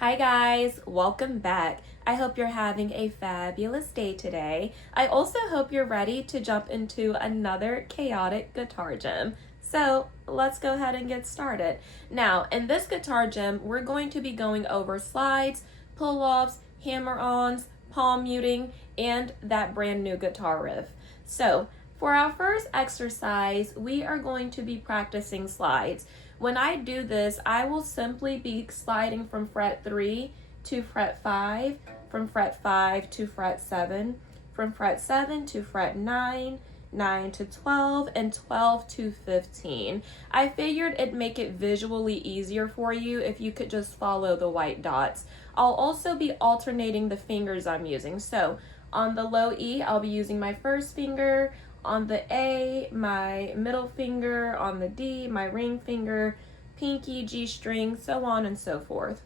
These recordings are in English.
Hi guys, welcome back. I hope you're having a fabulous day today. I also hope you're ready to jump into another chaotic guitar gym. So let's go ahead and get started. Now, in this guitar gym, we're going to be going over slides, pull-offs, hammer-ons, palm muting, and that brand new guitar riff. So for our first exercise, we are going to be practicing slides. When I do this, I will simply be sliding from fret 3 to fret 5, from fret 5 to fret 7, from fret 7 to fret 9, 9 to 12, and 12 to 15. I figured it'd make it visually easier for you if you could just follow the white dots. I'll also be alternating the fingers I'm using. So on the low E, I'll be using my first finger. On the A, my middle finger. On the D, my ring finger, pinky, G string, so on and so forth.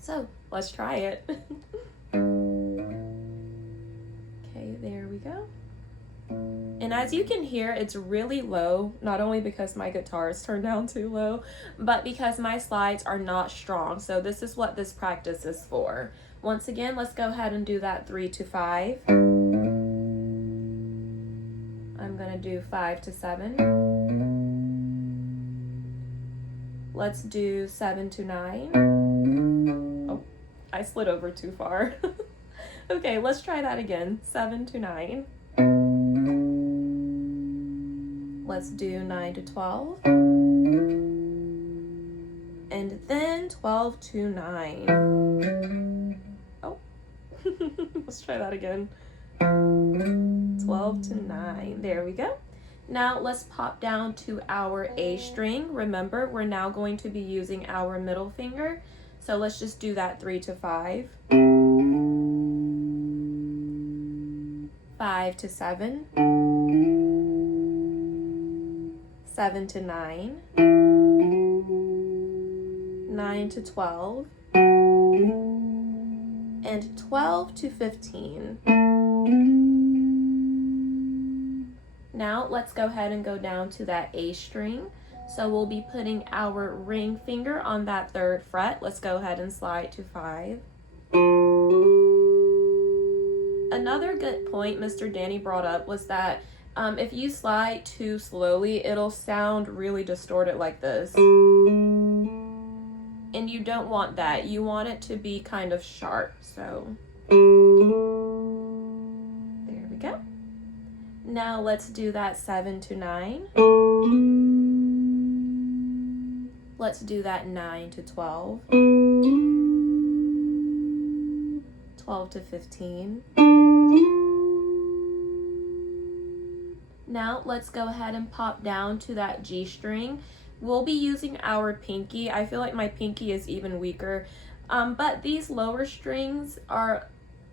So let's try it. Okay, there we go. And as you can hear, it's really low, not only because my guitar is turned down too low, but because my slides are not strong. So this is what this practice is for. Once again, let's go ahead and do that 3 to 5. I'm gonna do 5 to 7. Let's do 7 to 9. Oh, I slid over too far. Okay, let's try that again. 7 to 9. Let's do 9 to 12. And then 12 to 9. Oh, let's try that again. 12 to 9. There we go. Now let's pop down to our A string. Remember, we're now going to be using our middle finger. So let's just do that 3 to 5. 5 to 7. 7 to 9. 9 to 12. And 12 to 15. Now let's go ahead and go down to that A string. So we'll be putting our ring finger on that 3rd fret. Let's go ahead and slide to 5. Another good point Mr. Danny brought up was that if you slide too slowly, it'll sound really distorted like this. And you don't want that. You want it to be kind of sharp. So there we go. Now let's do that 7 to 9. Let's do that 9 to 12. 12 to 15. Now let's go ahead and pop down to that G string. We'll be using our pinky. I feel like my pinky is even weaker, but these lower strings are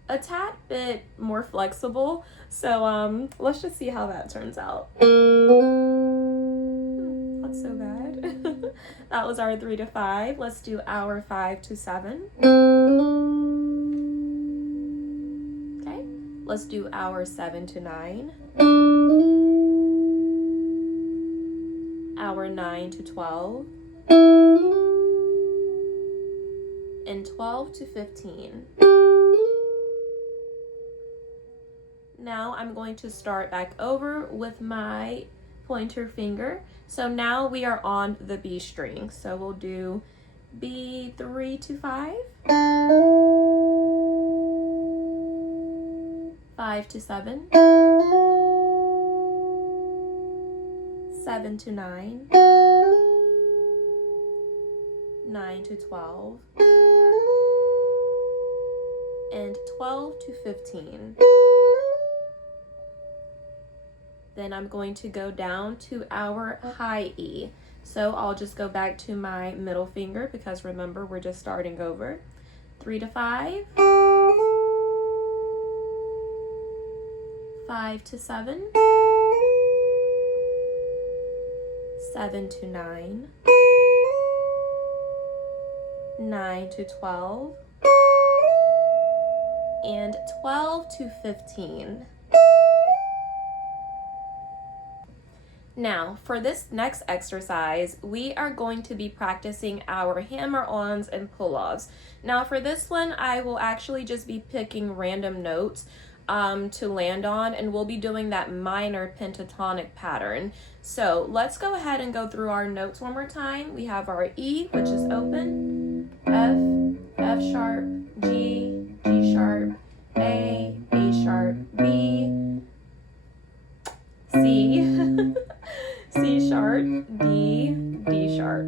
a tad bit more flexible. So let's just see how that turns out. That's so bad. That was our 3 to 5. Let's do our 5 to 7. Okay, let's do our 7 to 9. Our 9 to 12. And 12 to 15. Now I'm going to start back over with my pointer finger. So now we are on the B string. So we'll do B 3 to 5. 5 to 7. 7 to 9. 9 to 12. And 12 to 15. Then I'm going to go down to our high E. So I'll just go back to my middle finger because remember, we're just starting over. 3 to 5. 5 to 7. 7 to 9. 9 to 12. And 12 to 15. Now, for this next exercise, we are going to be practicing our hammer-ons and pull-offs. Now, for this one, I will actually just be picking random notes to land on, and we'll be doing that minor pentatonic pattern. So let's go ahead and go through our notes one more time. We have our E, which is open, F, F sharp, G, G sharp, A sharp, B, C, C sharp, D, D sharp.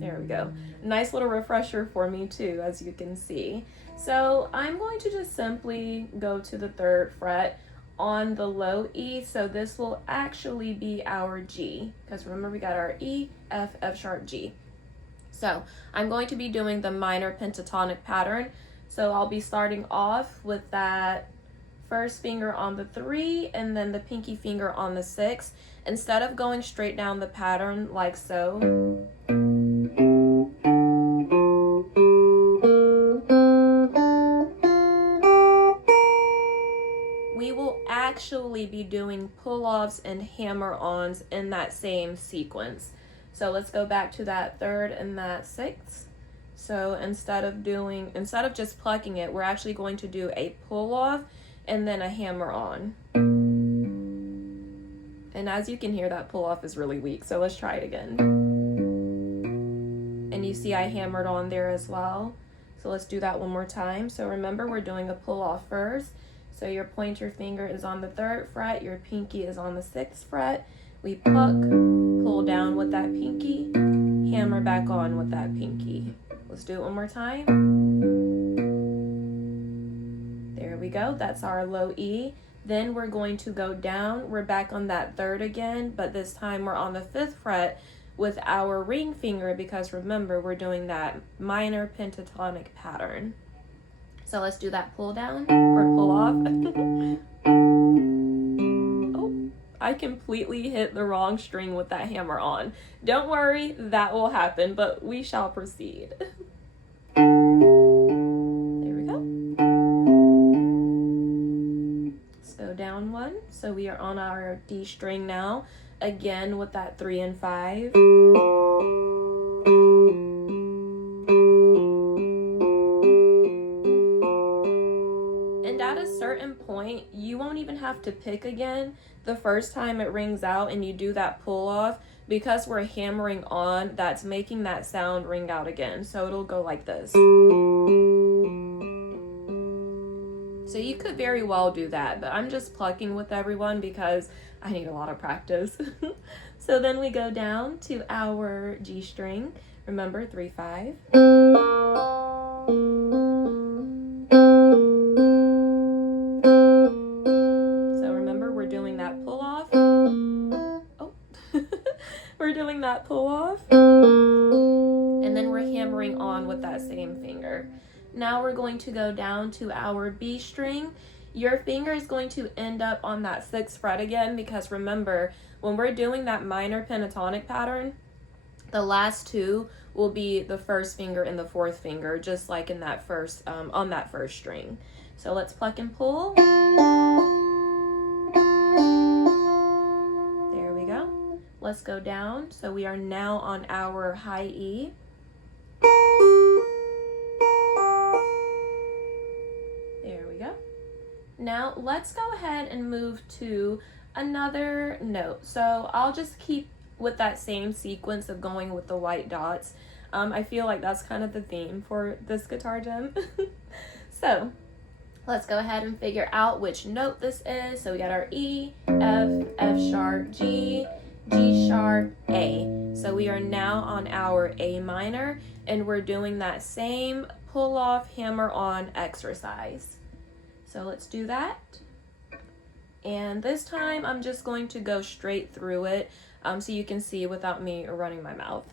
There we go. Nice little refresher for me too, as you can see. So I'm going to just simply go to the 3rd fret on the low E. So this will actually be our G, because remember we got our E, F, F sharp, G. So I'm going to be doing the minor pentatonic pattern. So I'll be starting off with that first finger on the 3 and then the pinky finger on the 6. Instead of going straight down the pattern like so, we will actually be doing pull-offs and hammer-ons in that same sequence. So let's go back to that 3rd and that 6th. So instead of just plucking it, we're actually going to do a pull-off and then a hammer-on. And as you can hear, that pull-off is really weak, so let's try it again. And you see I hammered on there as well. So let's do that one more time. So remember, we're doing a pull-off first. So your pointer finger is on the 3rd fret, your pinky is on the 6th fret. We pluck, pull down with that pinky, hammer back on with that pinky. Let's do it one more time. There we go, that's our low E. Then we're going to go down, we're back on that 3rd again, but this time we're on the 5th fret with our ring finger, because remember, we're doing that minor pentatonic pattern. So let's do that pull down or pull off. Oh, I completely hit the wrong string with that hammer on. Don't worry, that will happen, but we shall proceed. There we go. Let's go down one. So we are on our D string now, again with that 3 and 5. And at a certain point, you won't even have to pick again the first time it rings out and you do that pull off, because we're hammering on, that's making that sound ring out again. So it'll go like this. So you could very well do that, but I'm just plucking with everyone because I need a lot of practice. So then we go down to our G string. Remember, 3, 5. We're doing that pull off, and then we're hammering on with that same finger. Now we're going to go down to our B string. Your finger is going to end up on that 6th fret again, because remember, when we're doing that minor pentatonic pattern, the last 2 will be the 1st finger and the 4th finger, just like in that first on that 1st string. So let's pluck and pull. Let's go down. So we are now on our high E. There we go. Now let's go ahead and move to another note. So I'll just keep with that same sequence of going with the white dots. I feel like that's kind of the theme for this guitar gem. So let's go ahead and figure out which note this is. So we got our E, F, F sharp, G, G sharp, A. So we are now on our A minor, and we're doing that same pull off, hammer on exercise. So let's do that. And this time I'm just going to go straight through it so you can see without me running my mouth.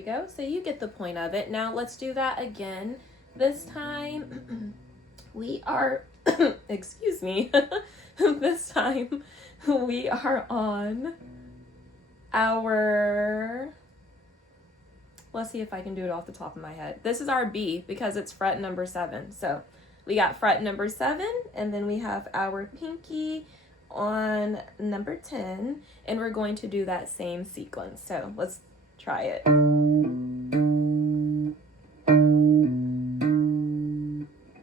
we go. So you get the point of it. Now let's do that again. This time we are, excuse me, this time we are on our, let's see if I can do it off the top of my head. This is our B because it's fret number 7. So we got fret number 7, and then we have our pinky on number 10, and we're going to do that same sequence. So let's try it.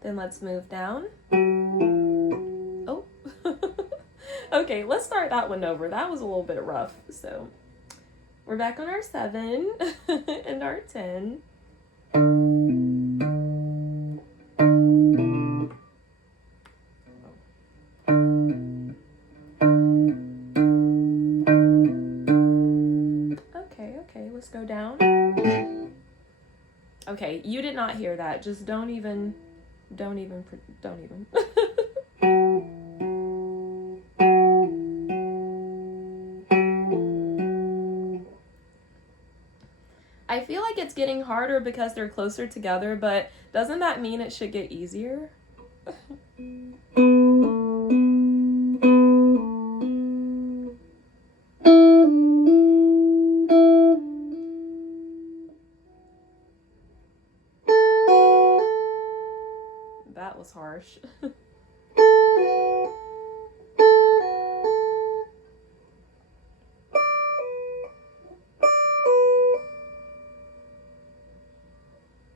Then let's move down. Oh, okay, let's start that one over. That was a little bit rough. So we're back on our 7 and our 10. Okay, let's go down. Okay, you did not hear that. Just don't even. I feel like it's getting harder because they're closer together, but doesn't that mean it should get easier? That was harsh.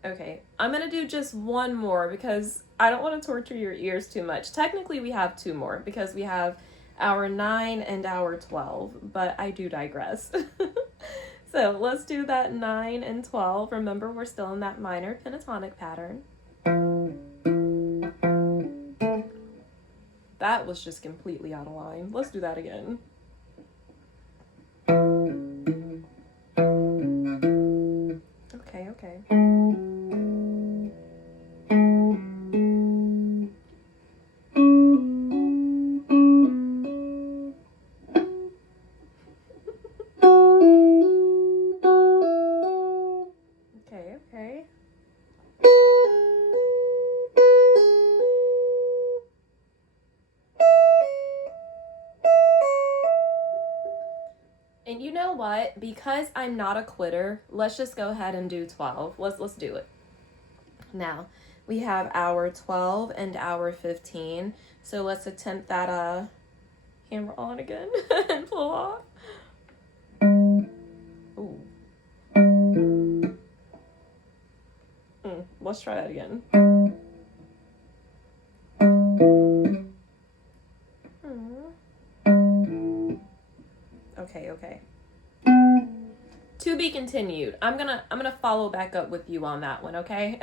Okay, I'm gonna do just one more because I don't want to torture your ears too much. Technically, we have 2 more because we have our 9 and our 12, but I do digress. So let's do that 9 and 12. Remember, we're still in that minor pentatonic pattern. That was just completely out of line. Let's do that again. Okay. Okay. And you know what? Because I'm not a quitter, let's just go ahead and do 12. Let's do it. Now, we have our 12 and our 15. So let's attempt that hammer on again and pull off. Ooh. Let's try that again. Okay. To be continued. I'm gonna follow back up with you on that one, okay?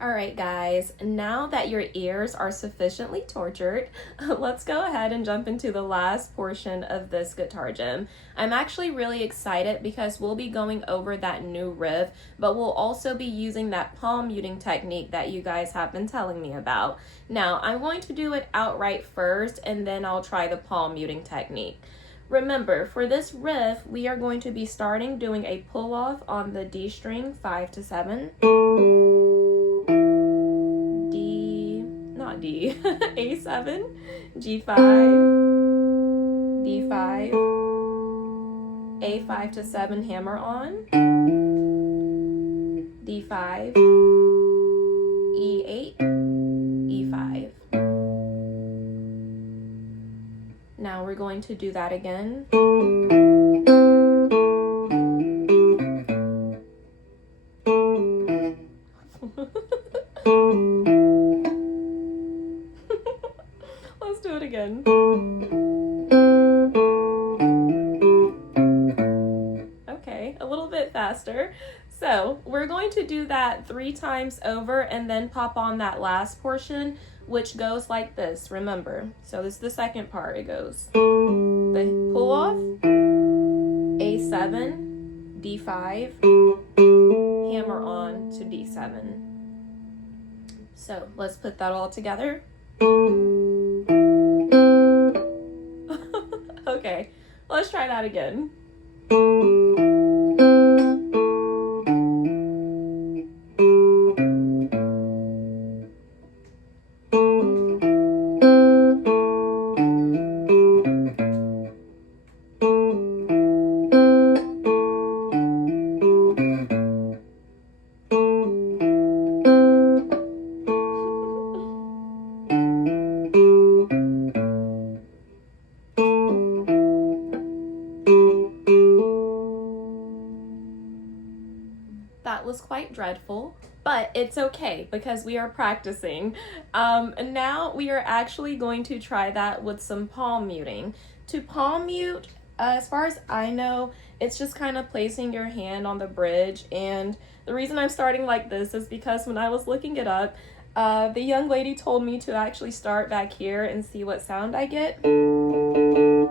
All right, guys, now that your ears are sufficiently tortured, let's go ahead and jump into the last portion of this guitar gem. I'm actually really excited because we'll be going over that new riff, but we'll also be using that palm muting technique that you guys have been telling me about. Now, I'm going to do it outright first, and then I'll try the palm muting technique. Remember, for this riff, we are going to be starting doing a pull-off on the D string 5 to 7. D, A7, G5, D5, A5 to 7 hammer on, D5, E8, E5. Now we're going to do that again. Let's do it again. Okay, a little bit faster. So we're going to do that 3 times over and then pop on that last portion, which goes like this, remember. So this is the second part. It goes the pull off, A7, D5, hammer on to D7. So let's put that all together. Okay, let's try that again. was quite dreadful, but it's okay because we are practicing. And now we are actually going to try that with some palm muting. To palm mute, as far as I know, it's just kind of placing your hand on the bridge. And the reason I'm starting like this is because when I was looking it up, the young lady told me to actually start back here and see what sound I get. And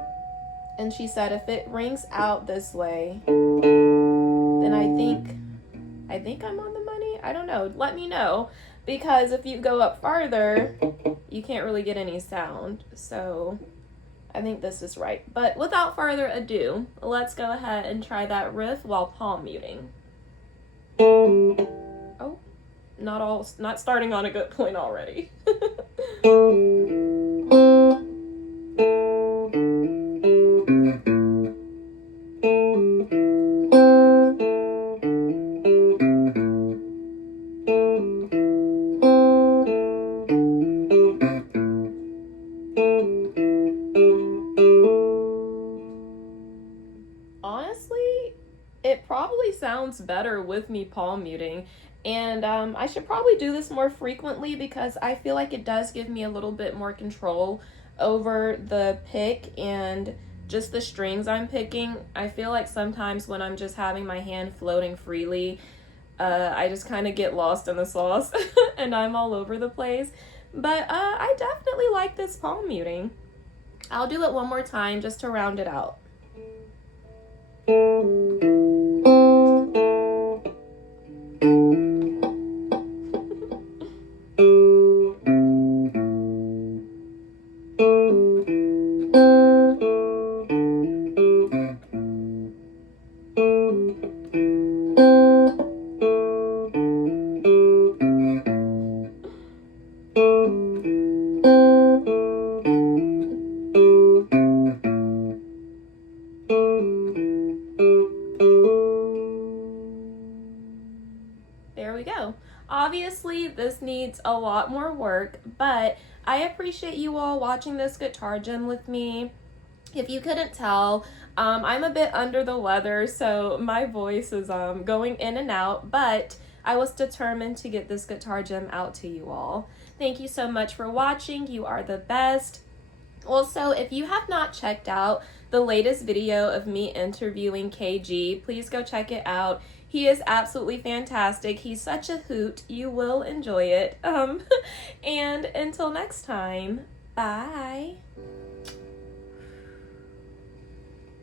she said if it rings out this way, then I think I'm on the money. I don't know. Let me know. Because if you go up farther, you can't really get any sound. So I think this is right. But without further ado, let's go ahead and try that riff while palm muting. Oh, not starting on a good point already. Honestly, it probably sounds better with me palm muting, and I should probably do this more frequently because I feel like it does give me a little bit more control over the pick and just the strings I'm picking. I feel like sometimes when I'm just having my hand floating freely, I just kind of get lost in the sauce and I'm all over the place. But I definitely like this palm muting. I'll do it one more time just to round it out. There we go. Obviously, this needs a lot more work, but I appreciate you all watching this guitar gem with me. If you couldn't tell, I'm a bit under the weather, so my voice is going in and out, but I was determined to get this guitar gem out to you all. Thank you so much for watching. You are the best. Also, if you have not checked out the latest video of me interviewing KG, please go check it out. He is absolutely fantastic. He's such a hoot. You will enjoy it. And until next time, bye.